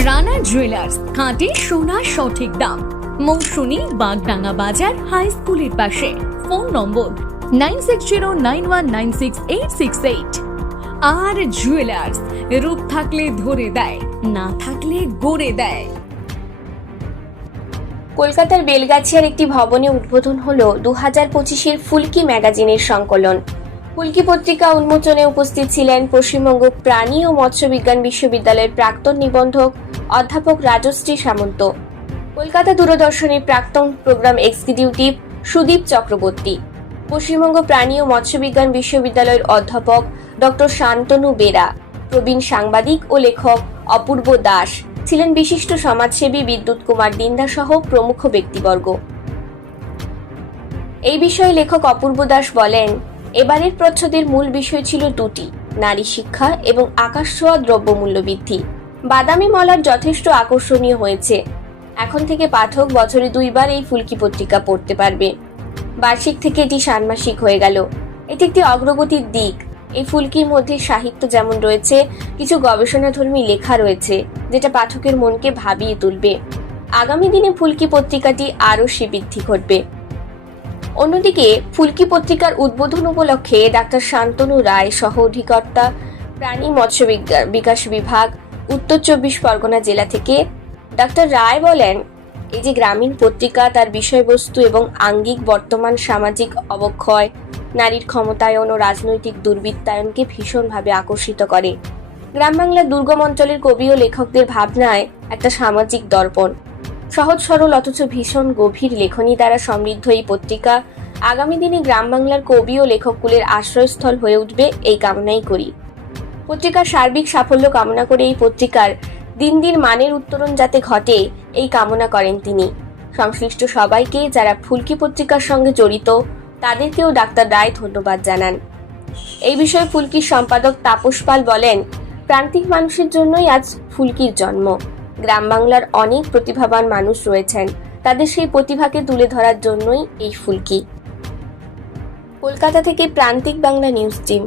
Rana jewellers খাঁটি সোনার সঠিক দাম। মৌসুমী বাগডাঙ্গা বাজার হাই স্কুলের পাশে। Phone number nine six zero nine one nine six eight six eight আর জুয়েলার্স রূপ থাকলে ধরে দেয়, না থাকলে গড়ে দেয়। কলকাতার বেলগাছিয়ার একটি ভবনে উদ্বোধন হল দু হাজার পঁচিশের ফুলকি ম্যাগাজিনের সংকলন। ফুলকি পত্রিকা উন্মোচনে উপস্থিত ছিলেন পশ্চিমবঙ্গ প্রাণী ও মৎস্য বিজ্ঞান বিশ্ববিদ্যালয়ের প্রাক্তন নিবন্ধক অধ্যাপক রাজশ্রী সামন্ত। কলকাতা দূরদর্শনের প্রাক্তন প্রোগ্রাম এক্সিকিউটিভ সুদীপ চক্রবর্তী। পশ্চিমবঙ্গ প্রাণী ও মৎস্য বিজ্ঞান বিশ্ববিদ্যালয়ের অধ্যাপক ডক্টর শান্তনু বেরা। প্রবীণ সাংবাদিক ও লেখক অপূর্ব দাস। ছিলেন বিশিষ্ট সমাজসেবী বিদ্যুৎ কুমার দিন্দা সহ প্রমুখ ব্যক্তিবর্গ। এই বিষয়ে লেখক অপূর্ব দাস বলেন এবারের প্রচ্ছদের মূল বিষয় ছিল দুটি, নারী শিক্ষা এবং আকাশ ছোঁয়া দ্রব্যমূল্য বৃদ্ধি। বাদামি মলার যথেষ্ট আকর্ষণীয় হয়েছে। এখন থেকে পাঠক বছরে দুইবার এই ফুলকি পত্রিকা পড়তে পারবে। বার্ষিক থেকে এটি ষান্মাসিক হয়ে গেল। এটি একটি অগ্রগতির দিক। এই ফুলকির মধ্যে সাহিত্য যেমন রয়েছে, কিছু গবেষণাধর্মী লেখা রয়েছে, যেটা পাঠকের মনকে ভাবিয়ে তুলবে। আগামী দিনে ফুলকি পত্রিকাটি আরও শ্রীবৃদ্ধি ঘটবে। অন্যদিকে ফুলকি পত্রিকার উদ্বোধন উপলক্ষে ডাক্তার শান্তনু রায় সহ অধিকর্তা প্রাণী মৎস্য বিকাশ বিভাগ, উত্তর চব্বিশ পরগনা জেলা থেকে ডাক্তার রায় বলেন, এই যে গ্রামীণ পত্রিকা, তার বিষয়বস্তু এবং আঙ্গিক বর্তমান সামাজিক অবক্ষয়, নারীর ক্ষমতায়ন ও রাজনৈতিক দুর্বৃত্তায়নকে ভীষণভাবে আকর্ষিত করে। গ্রাম বাংলার দুর্গম অঞ্চলের কবি ও লেখকদের ভাবনায় একটা সামাজিক দর্পণ। সহজ সরল, অথচ ভীষণ গভীর লেখনী দ্বারা সমৃদ্ধ এই পত্রিকা। আগামী দিনে গ্রাম বাংলার কবি ও লেখককুলের আশ্রয়স্থল হয়ে উঠবে এই কামনাই করি। পত্রিকার সার্বিক সাফল্য কামনা করে এই পত্রিকার দিন দিন মানের উত্তরণ যাতে ঘটে, এই কামনা করেন তিনি। সংশ্লিষ্ট সবাইকে যারা ফুলকি পত্রিকার সঙ্গে জড়িত, তাদেরকেও ডাক্তার রায় ধন্যবাদ জানান। এই বিষয়ে ফুলকির সম্পাদক তাপস পাল বলেন, প্রান্তিক মানুষের জন্যই আজ ফুলকির জন্ম। গ্রাম বাংলার অনেক প্রতিভাবান মানুষ রয়েছেন। তাদের সেই প্রতিভাকে তুলে ধরার জন্যই এই ফুলকি। কলকাতা থেকে প্রান্তিক বাংলা নিউজ টিম।